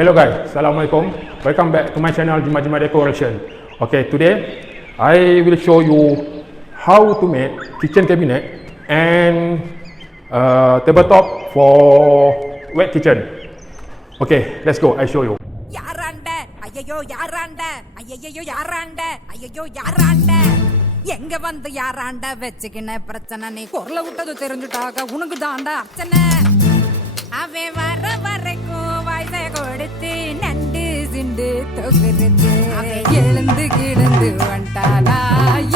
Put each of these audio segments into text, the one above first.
Hello guys, Assalamualaikum. Welcome back to my channel Jimat Decoration. Okay, today I will show you how to make kitchen cabinet and tabletop for wet kitchen. Okay, let's go. I show you. எங்க வந்து யாராண்ட வச்சுக்கின பிரச்சனை நீ குரல விட்டது தெரிஞ்சுட்டாக உனக்கு தாண்டா அர்ச்சனை அவன் வர வரைக்கும் வயசை கொடுத்து நண்டு சிண்டு தொகுறது எழுந்து கிடந்து வந்துட்டானா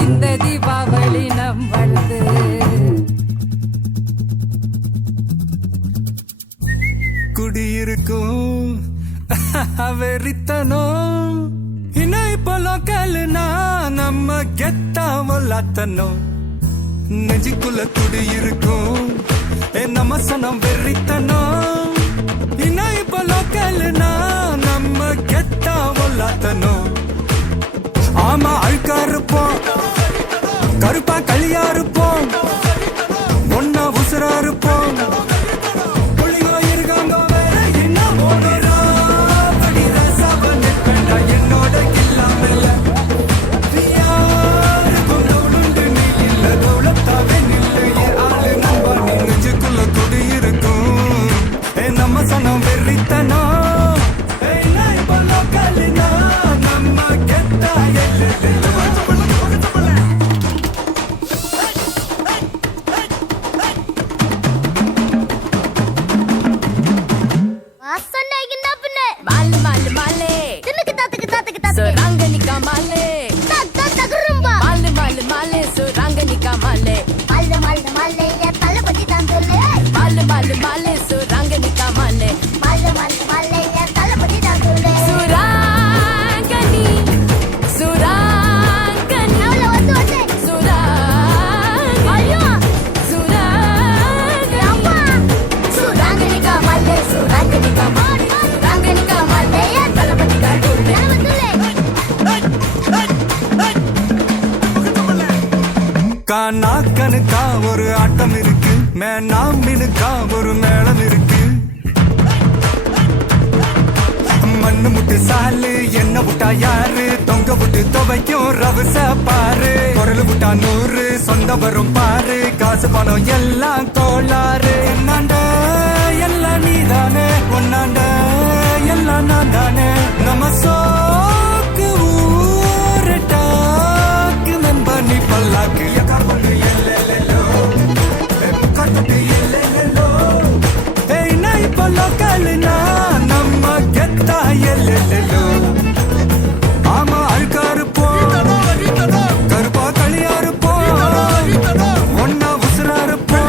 இந்த தீபாவளி நம்மளுது குடியிருக்கும் வெறித்தனம் இணை பலோக்கல்னா நம்ம கெத்தாமலாத்தனும் நெஞ்சுக்குள்ள குடியிருக்கும் நம்ம சனம் வெறித்தனம் இணை பலோக்கல்னா நம்ம கெத்தாமலாத்தனும் ஆமா அழுக்கா இருப்போம் கருப்பா களியா இருப்போம் ஒன்னா உசுரா இருப்போம் நாக்கனுக்கா ஒரு ஆட்டம் இருக்கு மேனாமினுக்கா ஒரு மேளம் இருக்கு மண்ணு முட்டு சாலு என்ன விட்டா யாரு தொங்க விட்டு துவைக்கும் ரவச பாரு குரல் விட்டா 100 சொந்த வரும் பாரு காசு பணம் எல்லாம் கோளாறு என்னாண்ட எல்லாம் நீதானே ஒன்னாண்ட எல்லாம் நான் தானே நம்ம சோக்கு ஊரட்டாக்கு மெம்பனி பல்லாக்கு ஆமா அழுக்கா இருப்போம் கருப்பா களியா இருப்போம் ஒன்னா உசுரா இருப்போம்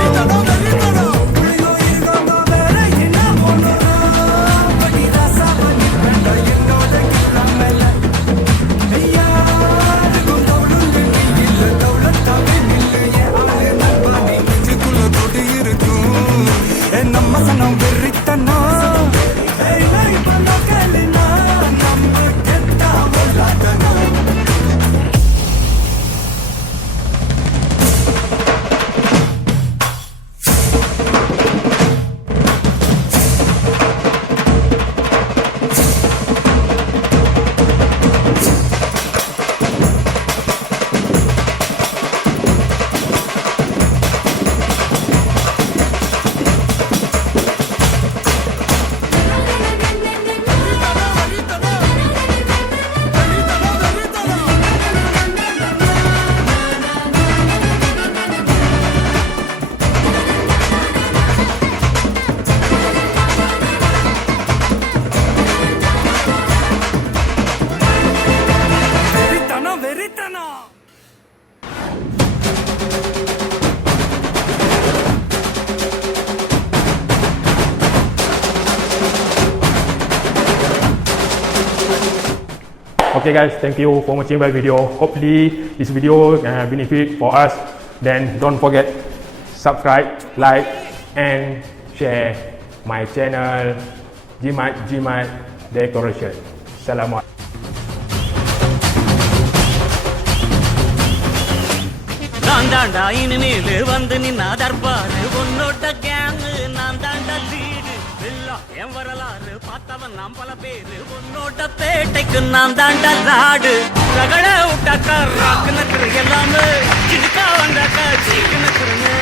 நம்ம சனம் வெறித்தனா Okay guys, thank you for watching my video. Hopefully this video benefit for us. Then don't forget subscribe, like and share my channel Jimat Decoration. Assalamualaikum. நான் தாண்டா இனிமேல் வந்து நின்னா தர்பாரு உன்னோட கேங்கு நான் தாண்டா லீடு என் வரலாறு பார்த்தவன் நாம் பல பேரு உன்னோட பேட்டைக்கு நான் தாண்டா நாடு ரகட விட்டாக்கா ராக்கு நக்குரு எல்லாமே சிடுக்கா வந்தாக்கா சீக்கு நக்குருன்னு